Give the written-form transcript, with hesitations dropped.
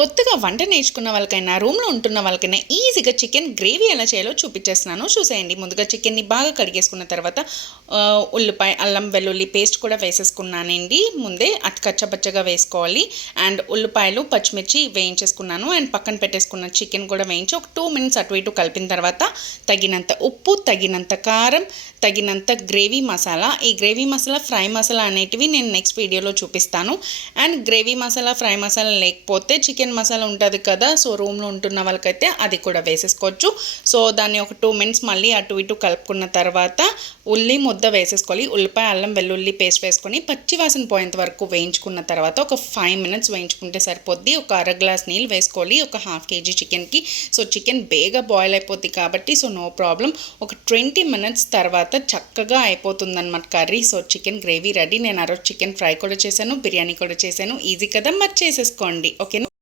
కొత్తగా వంట నేర్చుకున్న వాళ్ళకైనా రూమ్లో ఉంటున్న వాళ్ళకైనా ఈజీగా చికెన్ గ్రేవీ ఎలా చేయాలో చూపించేస్తున్నాను, చూసేయండి. ముందుగా చికెన్ని బాగా కడిగేసుకున్న తర్వాత ఉల్లిపాయ, అల్లం వెల్లుల్లి పేస్ట్ కూడా వేసేసుకున్నానండి. ముందే కచ్చపచ్చగా వేసుకోవాలి. అండ్ ఉల్లిపాయలు, పచ్చిమిర్చి వేయించేసుకున్నాను. అండ్ పక్కన పెట్టేసుకున్న చికెన్ కూడా వేయించి ఒక 2 మినిట్స్ అటు ఇటు కలిపిన తర్వాత తగినంత ఉప్పు, తగినంత కారం, తగినంత గ్రేవీ మసాలా. ఈ గ్రేవీ మసాలా, ఫ్రై మసాలా అనేటివి నేను నెక్స్ట్ వీడియోలో చూపిస్తాను. And gravy masala, fry masala లేకపోతే చికెన్ మసాలా ఉంటుంది కదా, సో రూమ్లో ఉంటున్న వాళ్ళకైతే అది కూడా వేసేసుకోవచ్చు. సో దాన్ని ఒక 2 మినిట్స్ మళ్ళీ అటు ఇటు కలుపుకున్న తర్వాత ఉల్లి ముద్ద వేసేసుకోవాలి. ఉల్లిపాయ, అల్లం వెల్లుల్లి పేస్ట్ వేసుకొని పచ్చివాసన పోయేంత వరకు వేయించుకున్న తర్వాత ఒక 5 మినిట్స్ వేయించుకుంటే సరిపోద్ది. ఒక అర గ్లాస్ నీళ్ళు వేసుకోవాలి ఒక హాఫ్ కేజీ చికెన్కి. సో చికెన్ బేగా బాయిల్ అయిపోద్ది కాబట్టి సో నో ప్రాబ్లం. ఒక 20 మినిట్స్ తర్వాత చక్కగా అయిపోతుందన్నమాట curry. So chicken gravy ready. నేను ఆ రోజు చికెన్ ఫ్రై కూడా చేశాను, బిర్యానీ కూడా చేశాను. ఈజీ కదా, మరి చేసేసుకోండి. ఓకేనా?